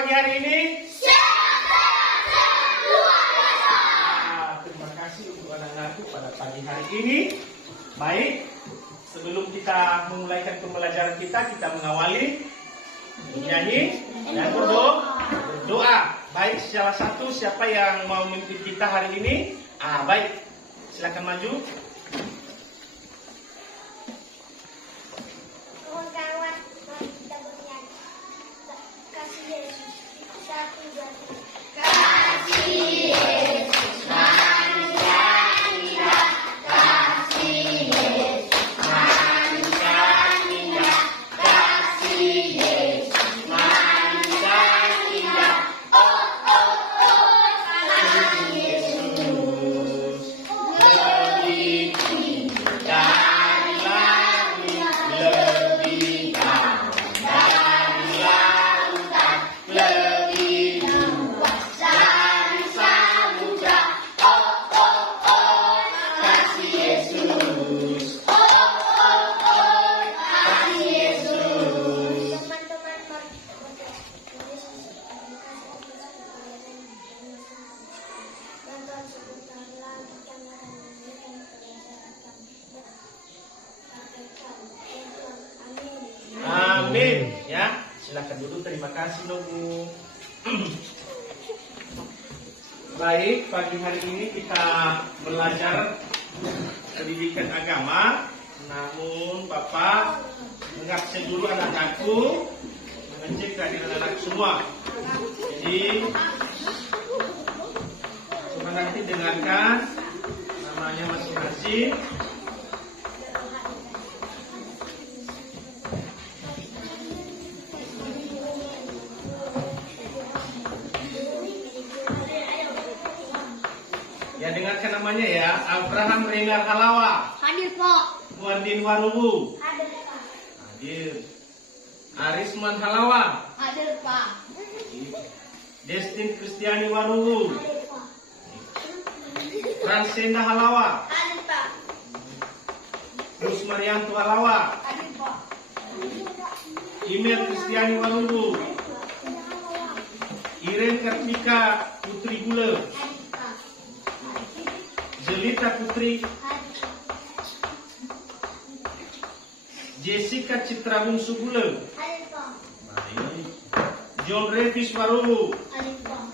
pagi hari ini? Terima kasih untuk anak-anakku pada pagi hari ini. Baik, sebelum kita memulaikan pembelajaran kita mengawali menyanyi dan berdoa. Baik, salah satu siapa yang mau memimpin kita hari ini? Baik, silakan maju. Amin. Ya, silakan duduk. Terima kasih Bu. Baik, pagi hari ini kita belajar pendidikan agama. Namun Bapak mengabsen dulu anak-anakku, mengecek kehadiran anak semua. Jadi coba nanti dengarkan namanya masing-masing. Ya, dengarkan namanya ya. Abraham Rengar Halawa. Hadir, Pak. Muardin Warubu. Hadir, Pak. Hadir. Arisman Halawa. Hadir, Pak. Destin Kristiani Warubu. Hadir, Pak. Fransenda Halawa. Hadir, Pak. Rus Marianto Halawa. Hadir, Pak. Imel Kristiani Warubu. Iren Kartika Putri Gule. Zelita Putri. Jessica Citra Bungsu Gule. Hadir, Pak. John Revis Warubu. Hadir, Pak.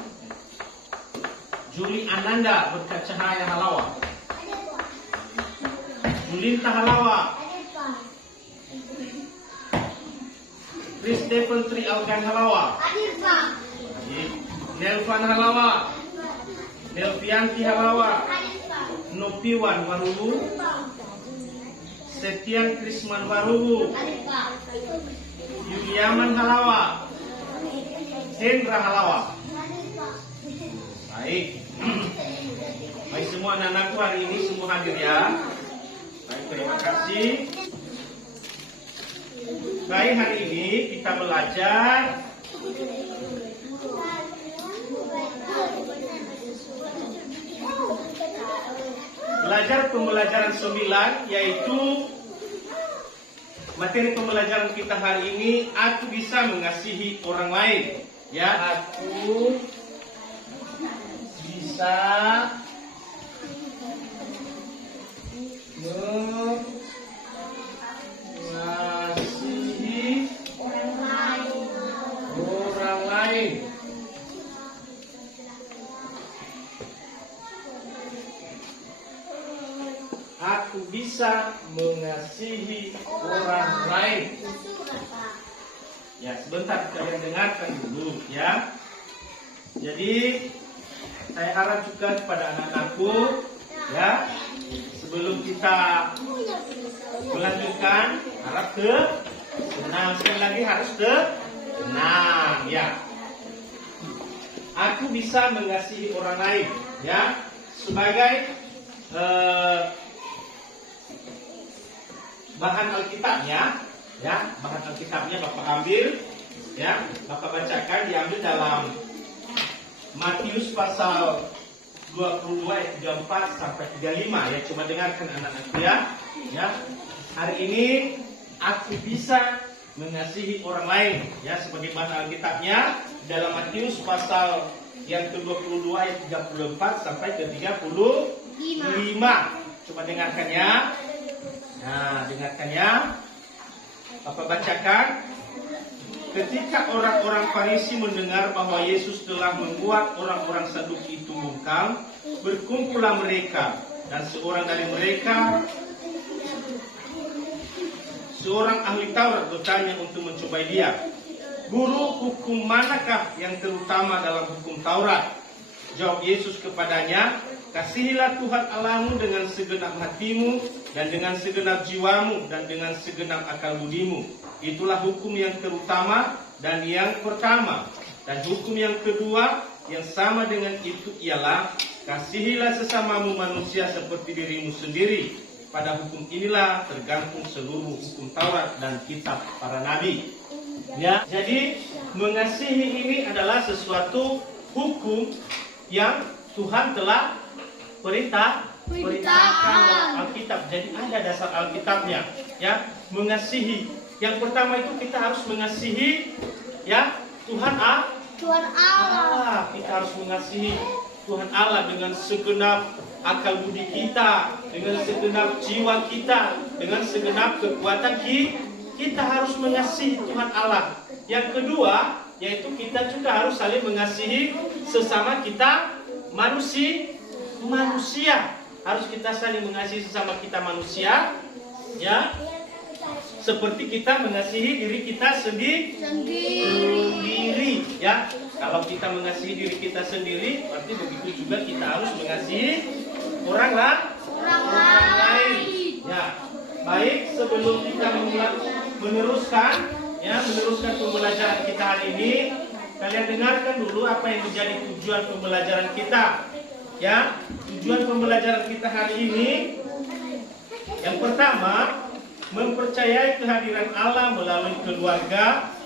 Juli Ananda Berkat Cahaya Halawa. Hadir, Pak. Julinta Halawa. Hadir, Pak. Chris Deventry Algan Halawa. Hadir, Pak. Nelvan Halawa. Nelvianti Halawa. Hadir, Pak. Nopiwan Warubu. Setian Krisman Warubu. Hadir, Pak. Yuliaman Halawa. Hendra Halawa. Hadir, Pak. Baik. Baik, semua anak-anakku hari ini semua hadir ya. Baik, terima kasih. Baik, hari ini kita belajar pembelajaran 9, yaitu materi pembelajaran kita hari ini, aku bisa mengasihi orang lain. Ya, aku bisa mengasihi orang lain. Aku bisa mengasihi orang lain. Ya, sebentar kalian dengarkan dulu ya. Jadi saya harap juga kepada anak-anakku ya, sebelum kita melanjutkan, harap tenang. Sekali lagi harus tenang ya. Aku bisa mengasihi orang lain ya, sebagai bahan Alkitabnya ya, bahan Alkitabnya Bapak ambil ya, Bapak bacakan, diambil dalam Matius pasal 22 ayat 34 sampai 35 ya. Coba dengarkan anak-anakku ya. Ya. Hari ini aku bisa mengasihi orang lain ya, sebagai bahan Alkitabnya dalam Matius pasal yang ke-22 ayat 34 sampai ke 35. Coba dengarkan ya. Nah, dengarkan ya. Bapak bacakan. Ketika orang-orang Farisi mendengar bahwa Yesus telah membuat orang-orang Saduki itu bungkam, berkumpullah mereka, dan seorang dari mereka, seorang ahli Taurat, bertanya untuk mencobai dia, "Guru, hukum manakah yang terutama dalam hukum Taurat?" Jawab Yesus kepadanya, "Kasihilah Tuhan Allahmu dengan segenap hatimu, dan dengan segenap jiwamu, dan dengan segenap akal budimu. Itulah hukum yang terutama dan yang pertama. Dan hukum yang kedua yang sama dengan itu ialah, kasihilah sesamamu manusia seperti dirimu sendiri. Pada hukum inilah tergantung seluruh hukum Taurat dan kitab para nabi." Ya, jadi mengasihi ini adalah sesuatu hukum yang Tuhan telah perintahkan dalam Alkitab. Jadi ada dasar Alkitabnya, ya, mengasihi. Yang pertama itu kita harus mengasihi, ya, Tuhan Allah. Kita harus mengasihi Tuhan Allah dengan segenap akal budi kita, dengan segenap jiwa kita, dengan segenap kekuatan kita harus mengasihi Tuhan Allah. Yang kedua, yaitu kita juga harus saling mengasihi sesama kita manusia. Harus kita saling mengasihi sesama kita manusia, ya. Seperti kita mengasihi diri kita sendiri, ya. Kalau kita mengasihi diri kita sendiri, berarti begitu juga kita harus mengasihi orang lain. Ya, baik, sebelum kita meneruskan pembelajaran kita hari ini, kalian dengarkan dulu apa yang menjadi tujuan pembelajaran kita. Ya, tujuan pembelajaran kita hari ini, yang pertama, mempercayai kehadiran Allah melalui keluarga,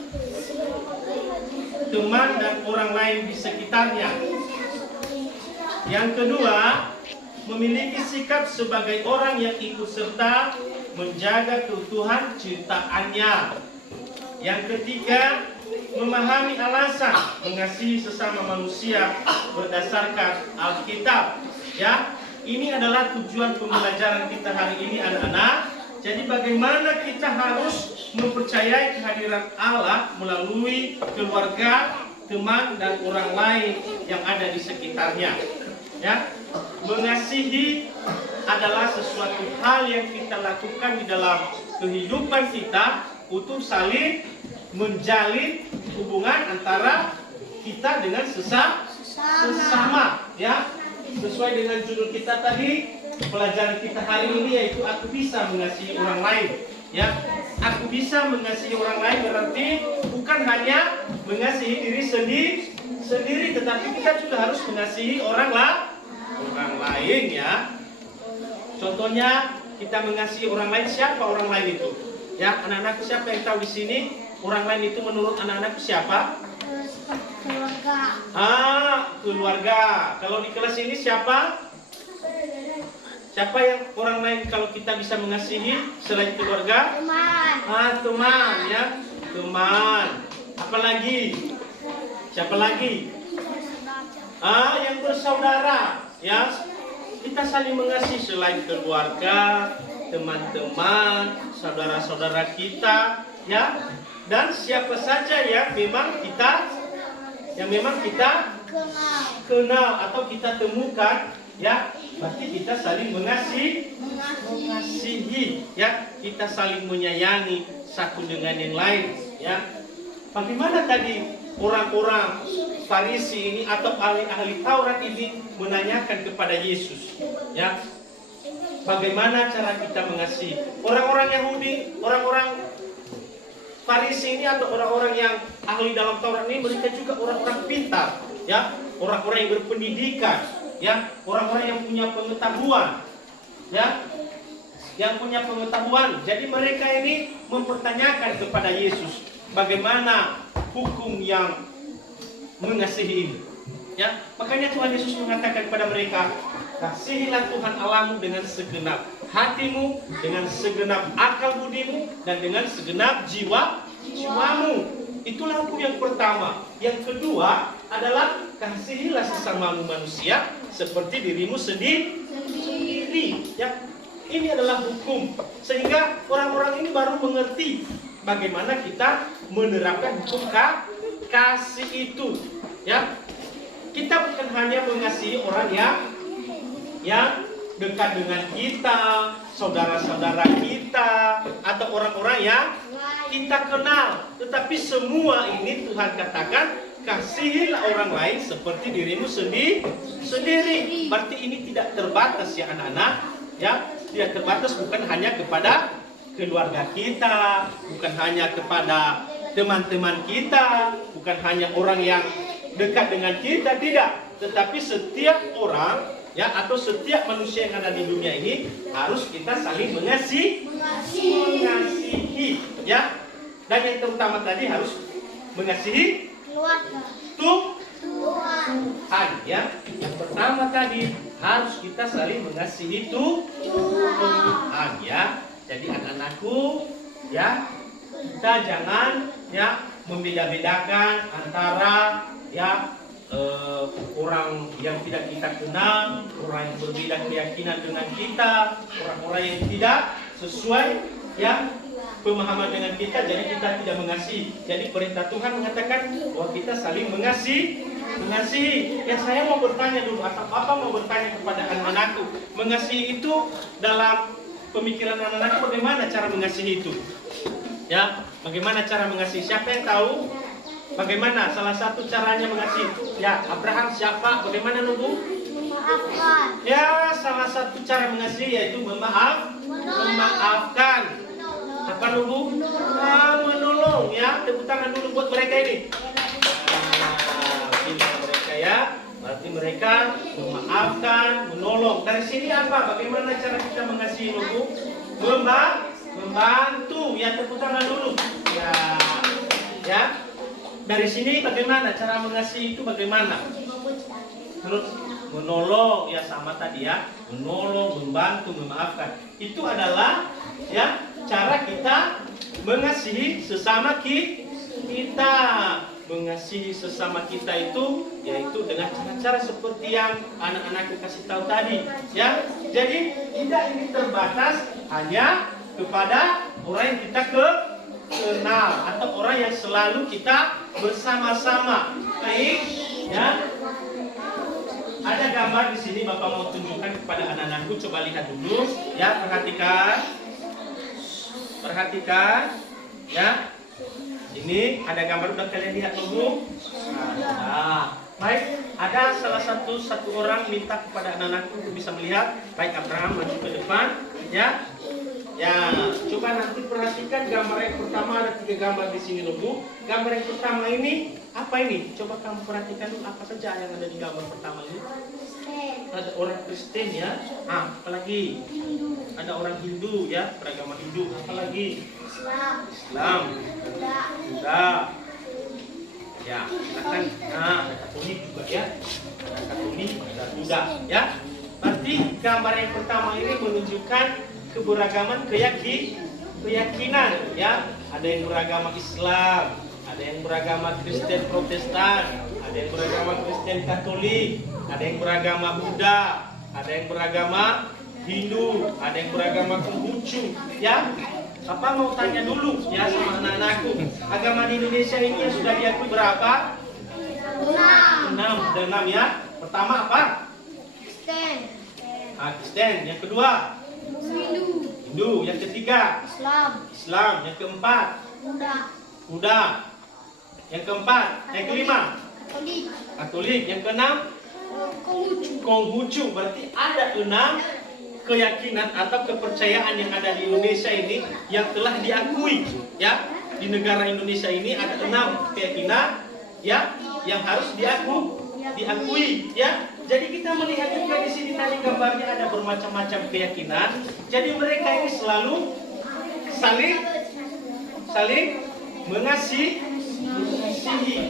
teman dan orang lain di sekitarnya. Yang kedua, memiliki sikap sebagai orang yang ikut serta menjaga keutuhan ciptaannya. Yang ketiga, memahami alasan mengasihi sesama manusia berdasarkan Alkitab. Ya, ini adalah tujuan pembelajaran kita hari ini, anak-anak. Jadi bagaimana kita harus mempercayai kehadiran Allah melalui keluarga, teman, dan orang lain yang ada di sekitarnya. Ya, mengasihi adalah sesuatu hal yang kita lakukan di dalam kehidupan kita untuk saling menjalin hubungan antara kita dengan sesama. Ya, sesuai dengan judul kita tadi, pelajaran kita hari ini, yaitu aku bisa mengasihi orang lain. Ya, aku bisa mengasihi orang lain berarti bukan hanya mengasihi diri sendiri, tetapi kita juga harus mengasihi orang lain, ya. Contohnya kita mengasihi orang lain, siapa orang lain itu? Ya, anak-anak, siapa yang tahu di sini orang lain itu menurut anak-anak siapa? Keluarga. Kalau di kelas ini siapa? Siapa yang orang lain kalau kita bisa mengasihi selain keluarga? Teman, ya. Teman. Apalagi? Siapa lagi? Yang bersaudara, ya. Kita saling mengasihi selain keluarga, teman-teman, saudara-saudara kita, ya. Dan siapa saja yang memang kita kenal atau kita temukan, ya, berarti kita saling mengasihi, ya, kita saling menyayangi satu dengan yang lain, ya. Bagaimana tadi orang-orang Farisi ini atau ahli-ahli Taurat ini menanyakan kepada Yesus, ya, bagaimana cara kita mengasihi orang-orang Yahudi, orang-orang Farisi ini atau orang-orang yang ahli dalam Taurat ini, mereka juga orang-orang pintar, ya, orang-orang yang berpendidikan, ya, orang-orang yang punya pengetahuan, ya, yang punya pengetahuan. Jadi mereka ini mempertanyakan kepada Yesus, bagaimana hukum yang mengasihi ini, ya. Makanya Tuhan Yesus mengatakan kepada mereka, kasihilah Tuhan Allahmu dengan segenap hatimu, dengan segenap akal budimu, dan dengan segenap jiwamu. Itulah hukum yang pertama. Yang kedua adalah kasihilah sesamamu manusia seperti dirimu sendiri. Ya, ini adalah hukum. Sehingga orang-orang ini baru mengerti bagaimana kita menerapkan hukum kasih itu. Ya, kita bukan hanya mengasihi orang yang dekat dengan kita, saudara-saudara kita, atau orang-orang yang kita kenal. Tetapi semua ini Tuhan katakan, kasihilah orang lain seperti dirimu sendiri. Berarti ini tidak terbatas ya anak-anak. Ya, tidak terbatas bukan hanya kepada keluarga kita, bukan hanya kepada teman-teman kita, bukan hanya orang yang dekat dengan kita, tidak. Tetapi setiap orang ya atau setiap manusia yang ada di dunia ini harus kita saling mengasihi ya. Dan yang terutama tadi harus mengasihi Keluarga. Tuhan ya. Yang pertama tadi harus kita saling mengasihi Tuhan ya. Jadi anak-anakku ya, kita jangan ya membeda-bedakan antara ya orang yang tidak kita kenal, orang yang berbeda keyakinan dengan kita, orang-orang yang tidak sesuai ya pemahaman dengan kita, jadi kita tidak mengasihi. Jadi perintah Tuhan mengatakan bahwa kita saling mengasihi. Yang saya mau bertanya dulu, atau apa mau bertanya kepada anak-anakku, mengasihi itu dalam pemikiran anak-anakku bagaimana cara mengasihi itu? Ya, bagaimana cara mengasihi? Siapa yang tahu? Bagaimana salah satu caranya mengasihi? Ya, Abraham siapa? Bagaimana Nubu? Memaafkan. Ya, salah satu cara mengasihi yaitu memaafkan. Apa Nubu? Menolong ya. Tepuk tangan dulu buat mereka ini. Mereka ya. Berarti mereka memaafkan, menolong. Dari sini apa? Bagaimana cara kita mengasihi Nubu? Membantu. Ya, tepuk tangan dulu. Ya. Dari sini bagaimana cara mengasihi itu bagaimana? Terus menolong ya sama tadi ya, menolong, membantu, memaafkan. Itu adalah ya cara kita mengasihi sesama kita. Mengasihi sesama kita itu yaitu dengan cara-cara seperti yang anak-anakku kasih tahu tadi ya. Jadi tidak ini terbatas hanya kepada orang yang kita kenal atau orang yang selalu kita bersama-sama. Baik, ya. Ada gambar di sini Bapak mau tunjukkan kepada anak-anakku. Coba lihat dulu, ya. Perhatikan, ya. Ini ada gambar, udah kalian lihat dulu. Nah, baik. Ada salah satu orang minta kepada anak-anakku untuk bisa melihat. Baik, Abraham maju ke depan, ya. Ya, coba nanti perhatikan gambar yang pertama, ada 3 gambar di sini loh Bu. Gambar yang pertama ini apa ini? Coba kamu perhatikan dulu apa saja yang ada di gambar pertama ini. Ada orang Kristen ya. Apalagi ada orang Hindu ya, beragama Hindu. Apalagi Islam. Buddha. Ya, silakan. Ada Katolik juga ya. Ada Katolik, ada Buddha ya. Berarti gambar yang pertama ini menunjukkan keberagaman keyakinan ya. Ada yang beragama Islam, ada yang beragama Kristen Protestan, ada yang beragama Kristen Katolik, ada yang beragama Buddha, ada yang beragama Hindu, ada yang beragama Konghucu ya. Apa mau tanya dulu ya sama anak-anakku, agama di Indonesia ini yang sudah diakui berapa? 6 ya. Pertama apa? Kristen. Yang kedua Hindu. Yang ketiga Islam. Yang keempat Buddha. Yang keempat, yang kelima Katolik. Yang keenam Konghucu. Berarti ada 6 keyakinan atau kepercayaan yang ada di Indonesia ini yang telah diakui ya. Di negara Indonesia ini ada 6 keyakinan ya yang harus diakui ya. Jadi kita melihat juga di sini tadi gambarnya ada bermacam-macam keyakinan. Jadi mereka ini selalu saling mengasihi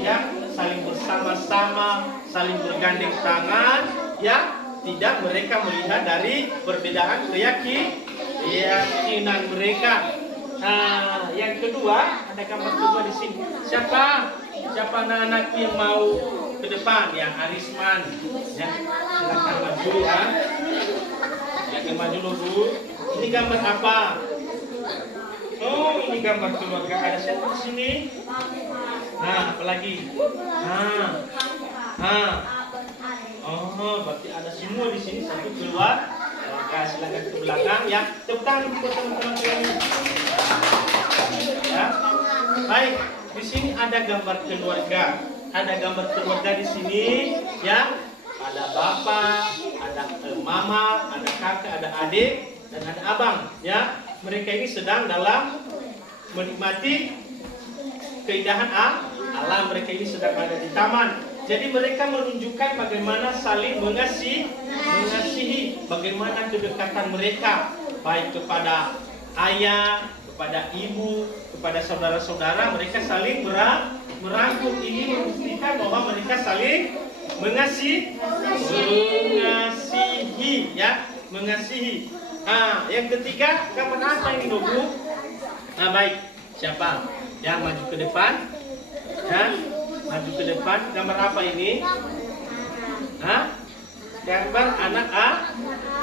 ya, saling bersama-sama, saling bergandeng tangan ya. Tidak mereka melihat dari perbedaan keyakinan mereka. Nah, yang kedua, ada gambar kedua di sini. Siapa anak-anakku yang mau ke depan? Ya, Arisman. Ya, silakan maju ya. Silakan maju dulu. Ini gambar apa? Oh, ini gambar keluarga. Ada siapa di sini? Nah, apalagi? Oh, berarti ada semua di sini satu keluarga. Silakan ke belakang ya. Tepuk tangan buat teman-teman sekalian. Ya. Baik, di sini ada gambar keluarga. Ada gambar keluarga di sini ya. Ada bapak, ada mama, ada kakak, ada adik, dan ada abang ya. Mereka ini sedang dalam menikmati keindahan alam. Mereka ini sedang ada di taman. Jadi mereka menunjukkan bagaimana saling mengasihi, bagaimana kedekatan mereka baik kepada ayah, kepada ibu, kepada saudara-saudara. Mereka saling merangkul. Ini membuktikan bahwa mereka saling mengasihi ya, mengasihi. Yang ketiga, gambar apa ini, Bu? Baik, siapa yang maju ke depan? Ya, maju ke depan. Gambar apa ini? Gambar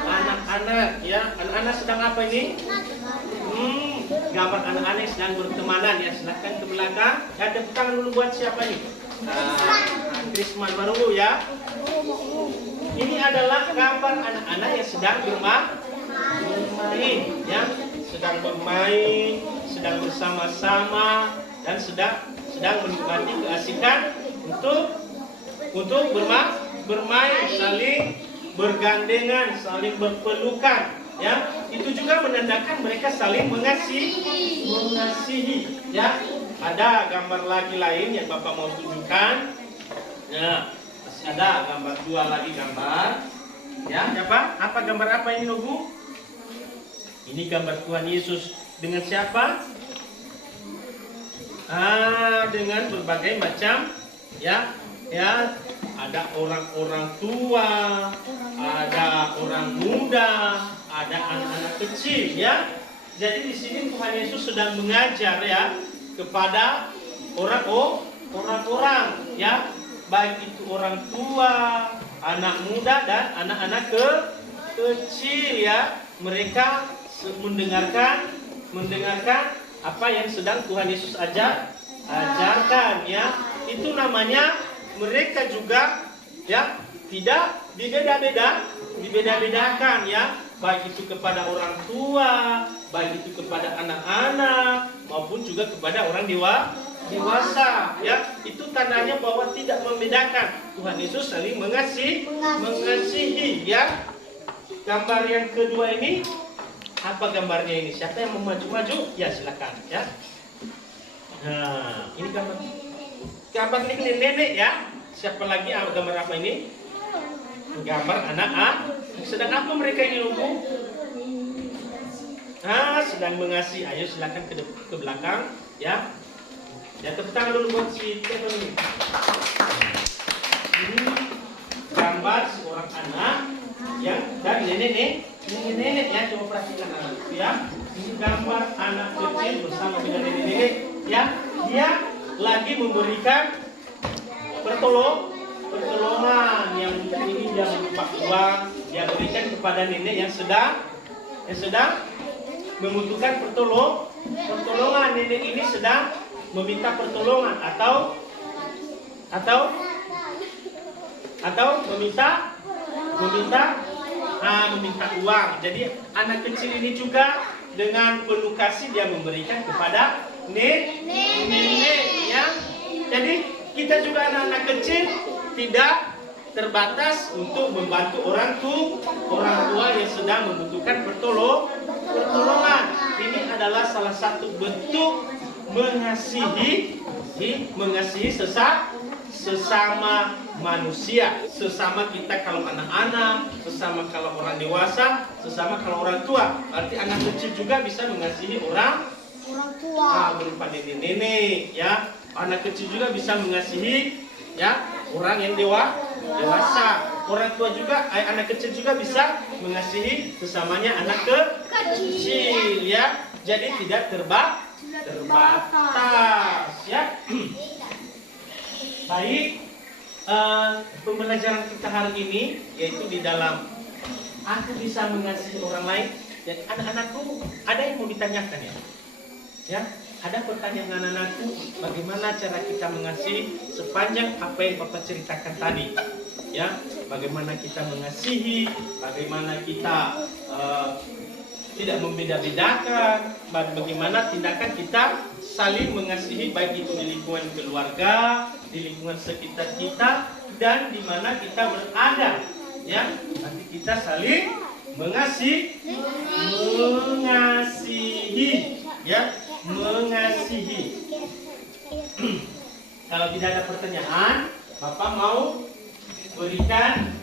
anak-anak ya. Anak-anak sedang apa ini? Gambar anak-anak yang sedang bertemanan ya. Silakan ke belakang. Ya, tepuk tangan dulu buat siapa nih? Krisman baru ya. Ini adalah gambar anak-anak yang sedang bermain ya. Sedang bermain, sedang bersama-sama, dan sedang menikmati keasikan untuk bermain, saling bergandengan, saling berpelukan ya. Itu juga menandakan mereka saling mengasihi ya. Ada gambar lagi lain yang Bapak mau tunjukkan ya. Masih ada gambar dua lagi gambar ya. Apa gambar apa ini, Bu? Ini gambar Tuhan Yesus dengan siapa? Dengan berbagai macam ya, ada orang-orang tua, ada orang muda, ada anak-anak kecil ya. Jadi di sini Tuhan Yesus sedang mengajar ya kepada orang-orang ya, baik itu orang tua, anak muda, dan anak-anak kecil ya. Mereka mendengarkan apa yang sedang Tuhan Yesus ajarkan ya. Itu namanya mereka juga ya tidak dibeda-bedakan ya, baik itu kepada orang tua, baik itu kepada anak-anak, maupun juga kepada orang dewasa ya. Itu tandanya bahwa tidak membedakan. Tuhan Yesus saling mengasihi ya. Gambar yang kedua ini, apa gambarnya ini? Siapa yang mau maju-maju? Ya, silakan ya. Nah, ini gambar nenek ya. Siapa lagi? Gambar apa ini? Gambar anak. Sedang apa mereka ini, Bu? Sedang mengasihi. Ayo silakan ke belakang ya. Ya, tepuk tangan dulu buat si Tefon ini. Ini gambar seorang anak yang dan nenek ya. Coba perhatikan anak ya. Ini gambar anak kecil bersama dengan nenek ya. Dia lagi memberikan pertolongan yang ini. Dia berupa uang, dia berikan kepada nenek yang sedang membutuhkan pertolongan. Nenek ini sedang meminta pertolongan atau meminta uang. Jadi anak kecil ini juga dengan penuh kasih dia memberikan kepada nenek ya. Jadi kita juga anak-anak kecil tidak terbatas untuk membantu orang tua yang sedang membutuhkan pertolongan. Ini adalah salah satu bentuk mengasihi sesama manusia, sesama kita kalau anak-anak, sesama kalau orang dewasa, sesama kalau orang tua. Berarti anak kecil juga bisa mengasihi orang tua, berupa nenek-nenek ya. Anak kecil juga bisa mengasihi ya orang yang dewasa. Orang tua juga, anak kecil juga bisa mengasihi sesamanya anak kecil ya. jadi tidak terbatas. Ya. Baik, pembelajaran kita hari ini yaitu di dalam aku bisa mengasihi orang lain. Dan anak-anakku ada yang mau ditanyakan ya? Ya, ada pertanyaan anak-anakku, bagaimana cara kita mengasihi sepanjang apa yang Bapak ceritakan tadi? Ya, bagaimana kita mengasihi, bagaimana kita tidak membeda-bedakan, bagaimana tindakan kita saling mengasihi baik itu di lingkungan keluarga, di lingkungan sekitar kita, dan di mana kita berada. Ya, nanti kita saling mengasihi, ya, mengasihi. Kalau tidak ada pertanyaan, Bapak mau berikan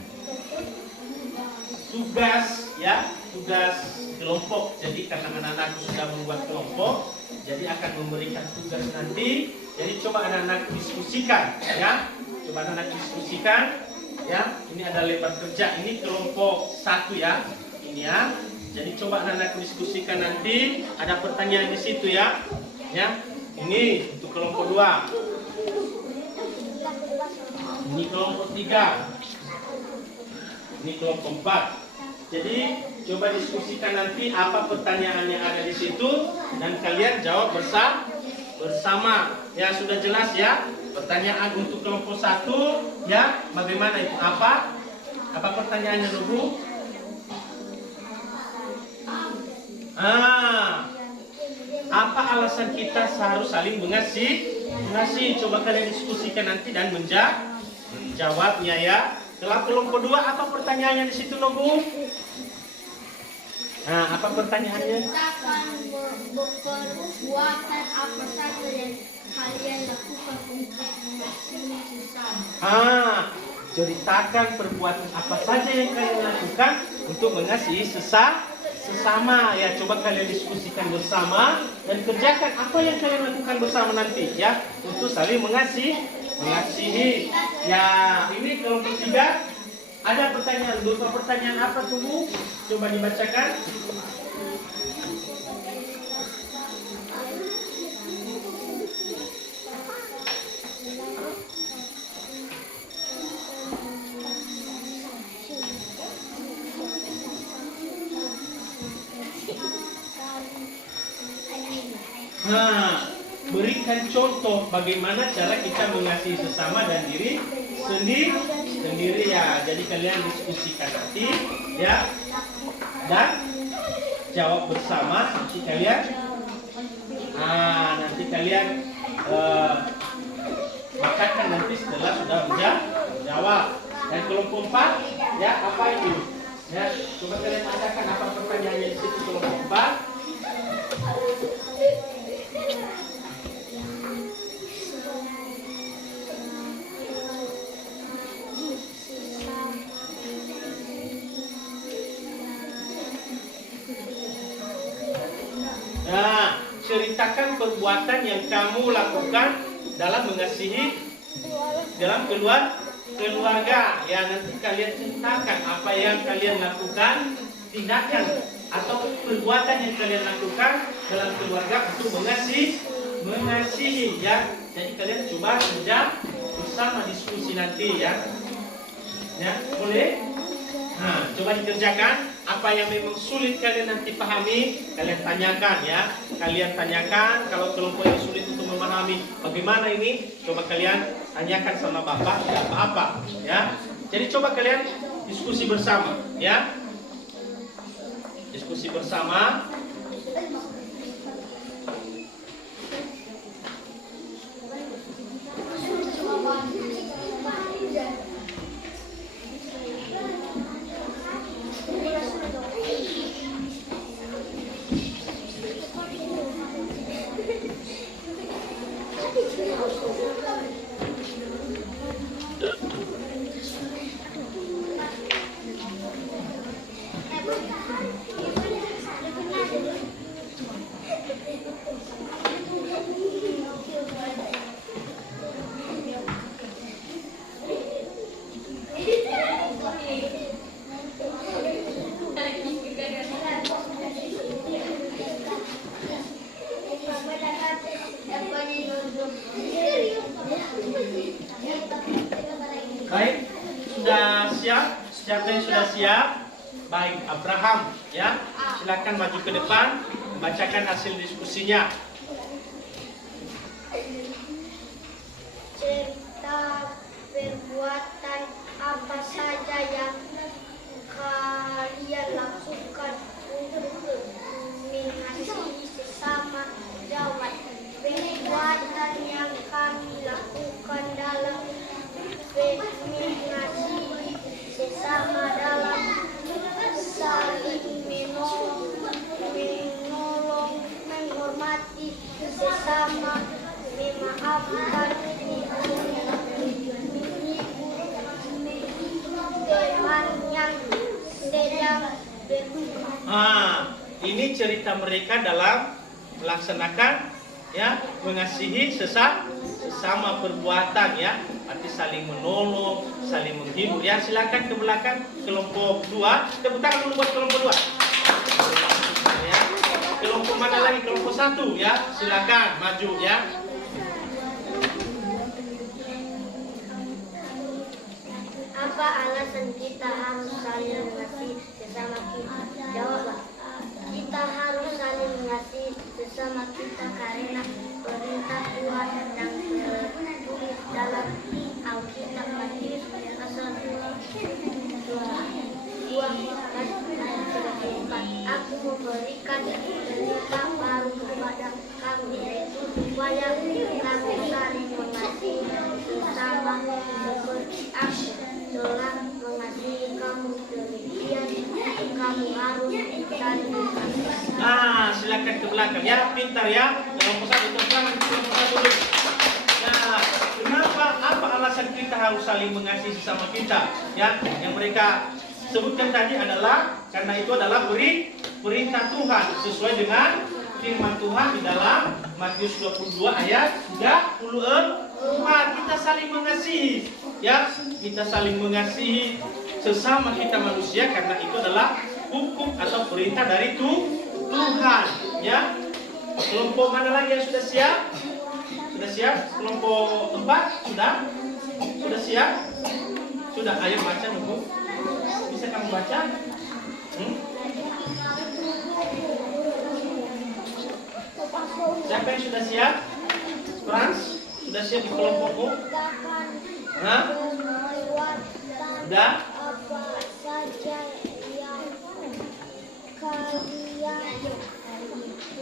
tugas, ya, tugas kelompok. Jadi karena anak-anak sudah membuat kelompok, jadi akan memberikan tugas nanti. Jadi coba anak-anak diskusikan, ya, coba anak-anak diskusikan, ya. Ini ada lebar kerja. Ini kelompok 1 ya. Ini ya. Jadi coba anak-anak diskusikan nanti. Ada pertanyaan di situ ya. Ya. Ini untuk kelompok 2. Ini kelompok 3. Ini kelompok 4. Jadi coba diskusikan nanti apa pertanyaan yang ada di situ dan kalian jawab bersama. Ya, sudah jelas ya. Pertanyaan untuk kelompok 1 ya, bagaimana itu? Apa pertanyaannya dulu? Apa alasan kita harus saling mengasihi? Coba kalian diskusikan nanti dan menjawabnya ya. Kalau kelompok 2 apa pertanyaannya di situ, Bu? Nah, apa pertanyaannya? Ceritakan perbuatan apa saja yang kalian lakukan untuk mengasihi sesama. Ceritakan perbuatan apa saja yang kalian lakukan untuk mengasihi sesama. Ya, coba kalian diskusikan bersama dan kerjakan apa yang kalian lakukan bersama nanti ya, untuk saling mengasihi. Ya, ini kelompok 3. Ada pertanyaan, berupa pertanyaan apa tuh, Bu? Coba dibacakan. Nah, berikan contoh bagaimana cara kita mengasihi sesama dan diri sendiri ya. Jadi kalian diskusikan nanti ya, dan jawab bersama. Nanti kalian bacakan nanti setelah sudah menjawab. Dan kelompok 4 ya, apa itu? Ya, coba kalian bacakan apa pertanyaannya di situ kelompok 4. Nah, ceritakan perbuatan yang kamu lakukan dalam mengasihi dalam keluarga. Ya, nanti kalian ceritakan apa yang kalian lakukan, tindakan atau perbuatan yang kalian lakukan dalam keluarga untuk mengasihi ya. Jadi kalian coba kerja bersama, diskusi nanti ya. Ya, boleh? Nah, coba dikerjakan. Apa yang memang sulit kalian nanti pahami, kalian tanyakan ya. Kalian tanyakan. Kalau kelompok yang sulit untuk memahami bagaimana ini, coba kalian tanyakan sama Bapak, tidak apa-apa ya. Jadi coba kalian diskusi bersama ya. Diskusi bersama. siap? Siapa yang sudah siap? Baik, Abraham, ya. Silakan maju ke depan, bacakan hasil diskusinya. Cerita perbuatan apa saja yang kalian lakukan untuk mengasihi sesama? Jawab. Perbuatan yang kami lakukan dalam mengasihi sesama dalam saling menolong, menghormati sesama, memaafkan teman yang sedang berduka. Ini cerita mereka dalam melaksanakan, ya, mengasihi sesama perbuatan, ya, arti saling menolong, saling menghibur. Ya, silakan ke belakang kelompok 2. Tepuk tangan dulu buat kelompok 2. Ya. Kelompok mana lagi? Kelompok 1, ya. Silakan maju, ya. Apa alasan kita harus saling mengasihi sesama kita? Jawab. Kita harus saling mengasihi sesama kita karena perintah Tuhan yang tertulis dalam Alkitab Matius pasal 2:4. Aku memberikan perintah baru kepada kamu, yaitu supaya kamu saling mengasihi sesama seperti aku telah mengasihi kamu, demikian kamu harus saling mengasihi. Silakan ke belakang, ya, pintar, ya. Kelompok 1, tepuk tangan kelompok 1 dulu. Nah, kenapa? Apa alasan kita harus saling mengasihi sesama kita? Ya, yang mereka sebutkan tadi adalah karena itu adalah perintah Tuhan sesuai dengan firman Tuhan di dalam Matius 22 ayat 34. Kita saling mengasihi, ya, kita saling mengasihi sesama kita manusia karena itu adalah hukum atau perintah dari Tuhan, ya. Kelompok mana lagi yang sudah siap? Sudah siap? Kelompok 4 sudah? Sudah siap? Sudah, ayo baca buku. Bisa kamu baca? Siapa yang sudah siap? Frans, sudah siap di kelompokmu? Hah? Sudah? Apa saja yang kalian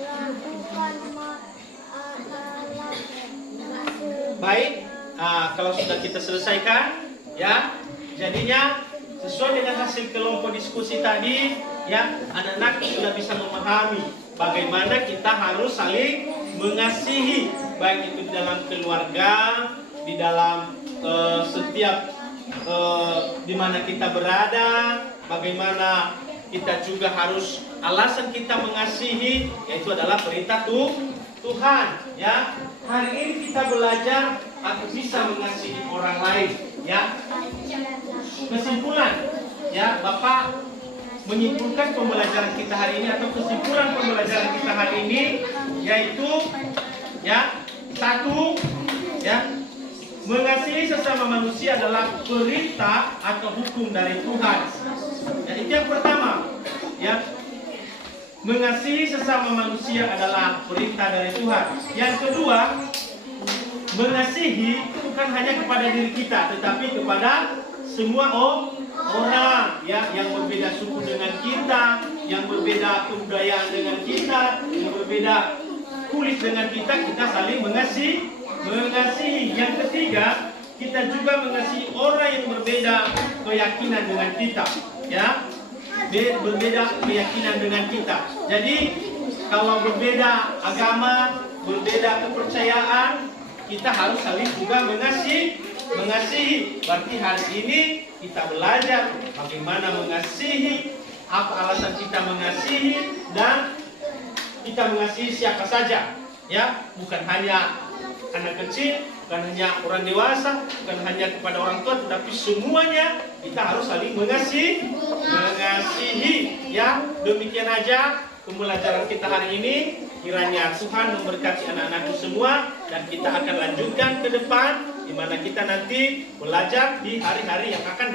lakukan adalah Baik, kalau sudah kita selesaikan, ya, jadinya sesuai dengan hasil kelompok diskusi tadi, ya, anak-anak sudah bisa memahami bagaimana kita harus saling mengasihi, baik itu di dalam keluarga, di dalam setiap di mana kita berada, bagaimana kita juga harus alasan kita mengasihi, yaitu adalah perintah Tuhan, ya. Hari ini kita belajar agar bisa mengasihi orang lain, ya. Kesimpulan, ya, Bapak menyimpulkan pembelajaran kita hari ini atau kesimpulan pembelajaran kita hari ini yaitu, ya, 1, ya, mengasihi sesama manusia adalah perintah atau hukum dari Tuhan. Ya, itu yang pertama, ya. Mengasihi sesama manusia adalah perintah dari Tuhan. Yang kedua, mengasihi bukan hanya kepada diri kita, tetapi kepada semua orang, ya, yang berbeda suku dengan kita, yang berbeda kebudayaan dengan kita, yang berbeda kulit dengan kita saling mengasihi. Yang ketiga, kita juga mengasihi orang yang berbeda keyakinan dengan kita, ya. Berbeda keyakinan dengan kita. Jadi kalau berbeda agama, berbeda kepercayaan, kita harus saling juga mengasihi. Berarti hari ini kita belajar bagaimana mengasihi, apa alasan kita mengasihi, dan kita mengasihi siapa saja, ya, bukan hanya anak kecil, bukan hanya orang dewasa, bukan hanya kepada orang tua, tetapi semuanya kita harus saling mengasihi, ya. Demikian aja pembelajaran kita hari ini. Kiranya Tuhan memberkati anak-anakku semua, dan kita akan lanjutkan ke depan, di mana kita nanti belajar di hari-hari yang akan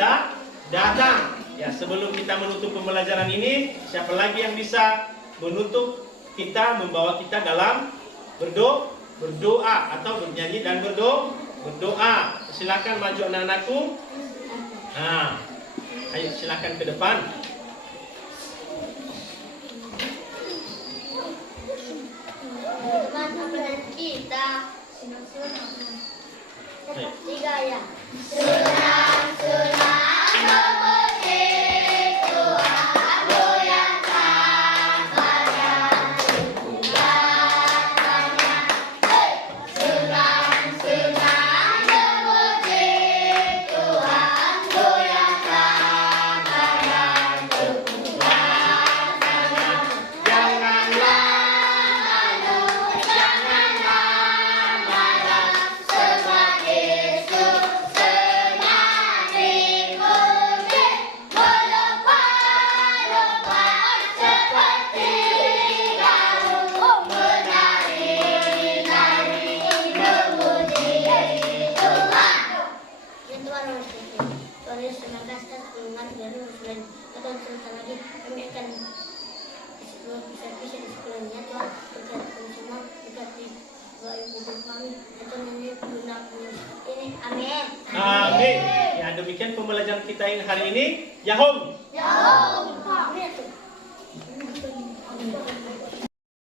datang. Ya, sebelum kita menutup pembelajaran ini, siapa lagi yang bisa menutup kita, membawa kita dalam berdoa atau bernyanyi dan berdoa. Silakan maju anak-anakku. Nah, ayo silakan ke depan. Teman apa kita? Tiga ya. Senang, senang, memuji Tuhan, goyangkan badan tubuhnya. Senang, senang, memuji Tuhan, goyangkan badan tubuhnya. Janganlah Amin. Amin. Ya, demikian pembelajaran kita yang hari ini. Yahum. Yahum.